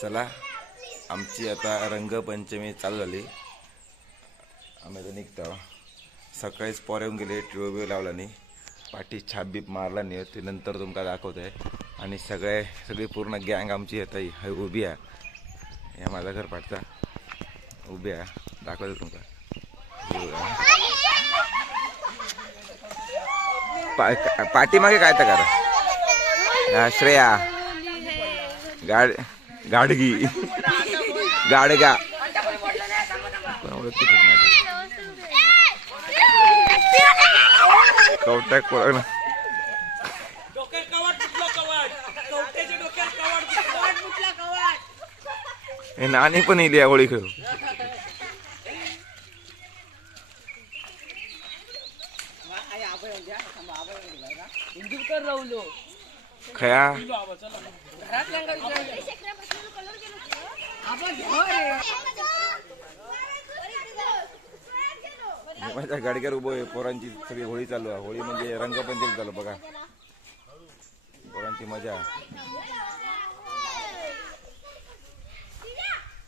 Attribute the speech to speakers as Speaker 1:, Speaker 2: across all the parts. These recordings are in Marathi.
Speaker 1: चला आमची आता रंगपंचमी चालू झाली. आम्ही आता निघतो. सकाळीच पोर येऊन गेले टिओ लावला नाही. पाठी छाप बीप मारला नाही ते नंतर तुमका दाखवत आहे आणि सगळे सगळी पूर्ण गँग आमची येत आहे उभी आहे. या माझा घर पाठचा. उभी आहे. दाखवतो तुमका हे बघा. पा पाठीमागे काय तर करा. श्रेया. गाड गाडगी. गाडगा. कोण हे नानी पण इली आहे होळी खेळू खया. माझ्या गाडग्यावर उभं आहे पोरांची सगळी होळी चालू आहे. होळी म्हणजे रंगपंचमी चालू बघा. पोरांची मजा.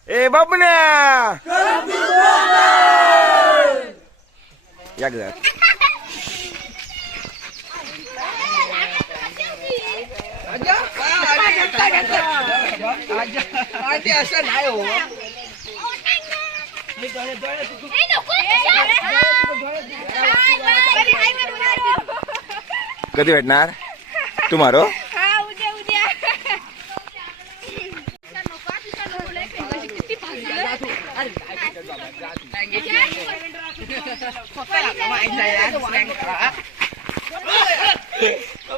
Speaker 1: ए बाबण्या या घरात.
Speaker 2: ते असं नाही हो
Speaker 1: कधी भेटणार तुम्हारो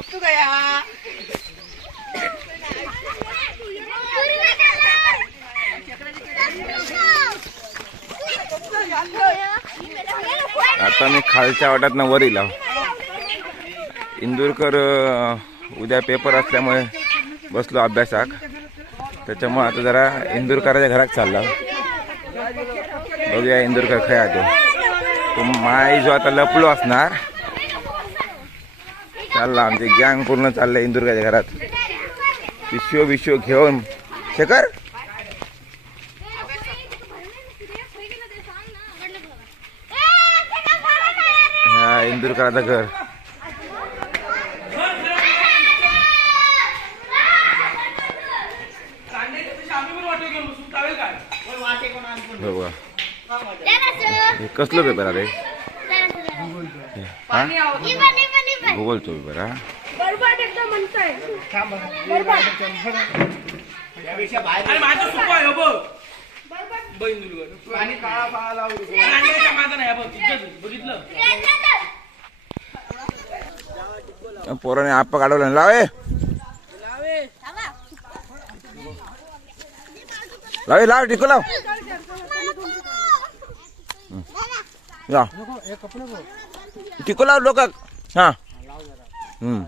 Speaker 2: तू काय
Speaker 1: आता मी खालच्या वाटात वर येईल इंदूरकर उद्या पेपर असल्यामुळे बसलो अभ्यासाक. त्याच्यामुळे आता जरा इंदूरकराच्या घरात चालला बघूया इंदूरकर खया तो. तो माई जो आता लपलो असणार चालला आमचे गँग पूर्ण चाललंय इंदूरकरच्या घरात. पिशव्यो बिशव घेऊन. शेखर? हा इंदूरकराचं घर. हो बघा. हे कसलं पेपर अरे हा? भूगोलचं पेपर हा?
Speaker 2: अरे बघ बैंदूरवर आणि काळा पाळा लावली माझा नाही बघ इज्जत बघितलं?
Speaker 1: पोराने आपा काढवलं. लावे. लावे. लाव टिकू लाव. या. टिकू लाव लोक हा. हम्म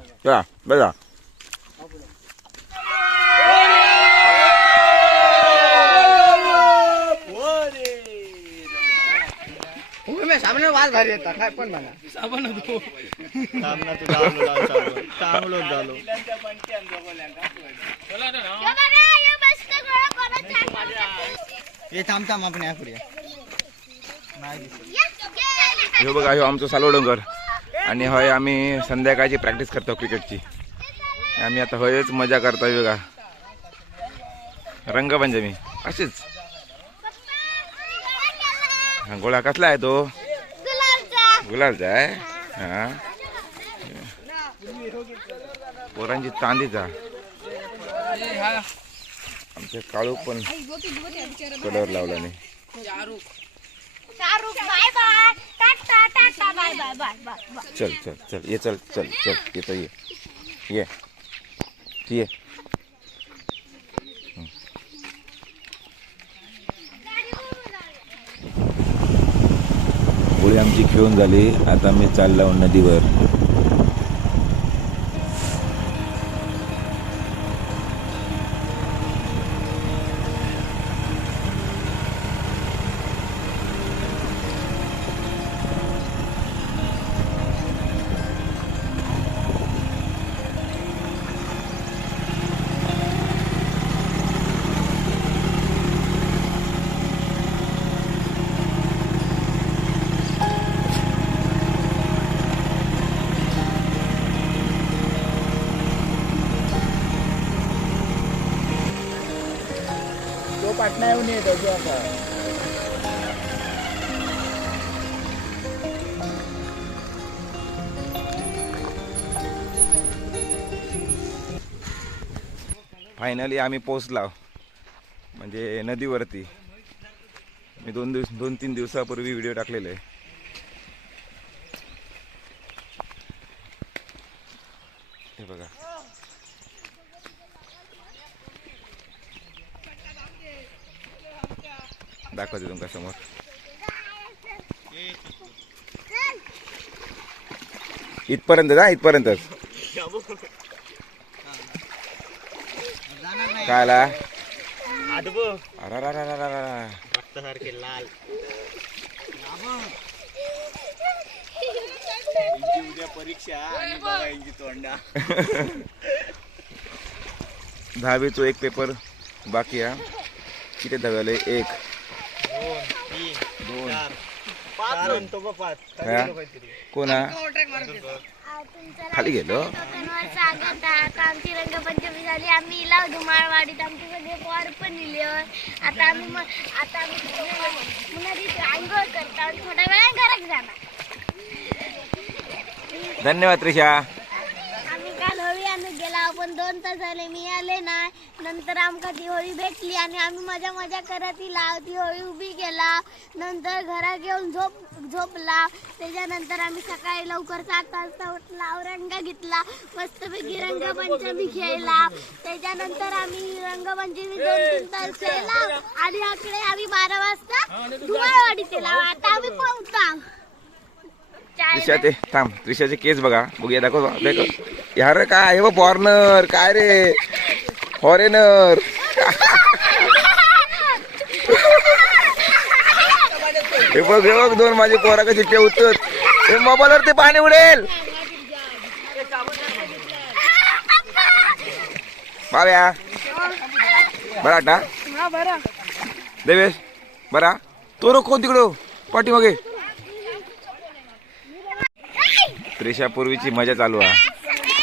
Speaker 1: चला बघा
Speaker 2: सामने वाज भारी येतात काय पण म्हणा. साबण होतो.
Speaker 3: हे थांब थांब आपण या करूया
Speaker 1: हे बघा ह्यो आमचं सालोडंगर आणि हय आम्ही संध्याकाळची प्रॅक्टिस करतो क्रिकेटची आम्ही आता हयच मजा करतोय बघा. रंगपंचमी. अशीच. हा गोळा कसला आहे तो? गुलाबचा आहे. हा. पोरांची चांदीचा आमचे काळू पण कलर लावला नाही. चल चल चल. ये चल चल चल. येतो ये. ये. तू ये. आमची खेळून झाली. आता मी चाललो नदीवर.
Speaker 3: आहे त्याची आता
Speaker 1: फायनली आम्ही पोचला म्हणजे नदीवरती. मी दोन दिवस दोन तीन दिवसापूर्वी व्हिडिओ टाकलेले आहे. हे बघा. दाखवते तुमच्यासमोर. इथपर्यंत जा इथपर्यंतच काय आला
Speaker 3: लाल उद्या परीक्षा आणि बघा यांची तोंडा
Speaker 1: दहावीचो एक पेपर बाकी आहे किती दहावीले एक हा? कोणा खाली गेलो?
Speaker 4: लोकांवर स्वागत आहे. आता. आमची रंगपंचमी झाली. आम्ही इला धुमाळवाडीत. आमचे सगळे पोर पण इले आता आम्ही मग आता आम्ही आंघोळ करतो. आणि थोड्या वेळा घरात जाणार.
Speaker 1: धन्यवाद त्रिशा
Speaker 4: आम्ही काल होळी आणून दोन तास झाले मी आले नाही नंतर आमका ती होळी भेटली आणि आम्ही मजा मजा करत ती लाव ती होळी उभी केला नंतर घरात घेऊन झोप झोपला. त्याच्यानंतर आम्ही सकाळी लवकर सात वाजता उठला रंग घेतला मस्तपैकी रंगपंचमी खेळला. त्याच्यानंतर आम्ही रंगपंचमी दोन तीन तास खेळला आणि आकडे आम्ही बारा वाजता धुमाळवाडी केला आता आम्ही पोहोचता
Speaker 1: त्रिशा ते थांब. त्रिशाचे केस बघा. बघूया दाखव. दाखव. यार काय हे फॉरनर काय रे? फॉरेनर हे बघ हे बघ दोन माझे पोरा कसे ठेवतात हे मोबाईलवर ते पाणी उडेल. बाव्या बरा आटा देवेश बरा? तो रोख कोण तिकडं? पाठीमागे. त्रिशा पूर्वीची मजा चालू आहे.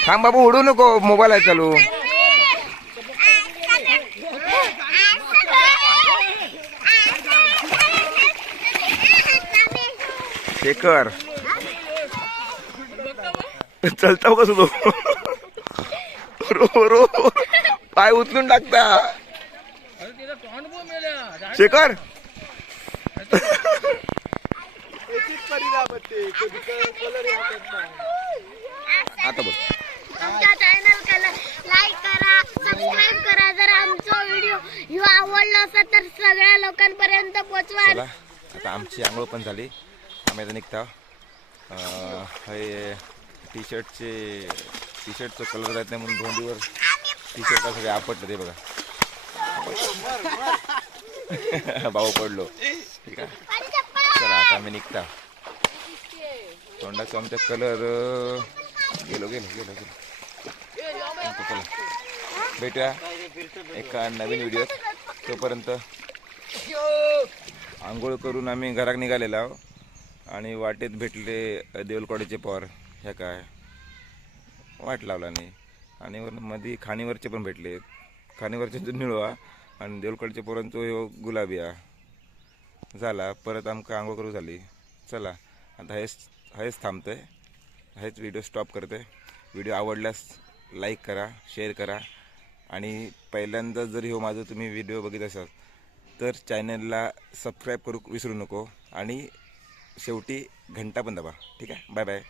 Speaker 1: थांब बाबू उडू नको मोबाईल आहे चालू. शेखर चलता कसं तो. रो रो पाय उचलून टाकता.
Speaker 2: शेखर. बघ
Speaker 1: आता बोल.
Speaker 4: आमच्या चॅनल लाईक करा सबस्क्राईब करा. जर आमचा व्हिडिओ ह्यो आवडला असेल तर सगळ्या लोकांपर्यंत पोहोचवा
Speaker 1: आता आमची आंघोळ पण झाली. आम्ही आता निघता. अं, हे टी शर्टचे टी शर्टचं कलर जात नाही म्हणून धोंडीवर टी शर्ट सगळे आपटलं ते बघा. भाऊ पडलो. ठीक आहे. चला आता आम्ही निघता. तोंडाचा आमच्या कलर गेलो गेलो गेलो गेलो. चला भेटूया. एका नवीन व्हिडिओत तोपर्यंत आंघोळ करून आम्ही घरात निघालेलो आहो. आणि वाटेत भेटले देवलकोड्याचे पॉर. ह्या काय? वाट लावला नाही. आणि मध्ये खाणीवरचे पण भेटले. खाणीवरचे निळवा. आणि देवलकोड्याच्या पोरांचो हो गुलाबी झाला. परत आमकां आंघोळ करू झाली. चला. आता हेच हेच थांबतंय. हेच व्हिडिओ स्टॉप करते व्हिडिओ आवडल्यास लाईक करा शेअर करा. आणि पहिल्यांदा जर हो माझं तुम्ही व्हिडिओ बघित असाल तर चॅनलला सबस्क्राईब करू विसरू नको. आणि शेवटी घंटा पण दबा. ठीक आहे? Bye bye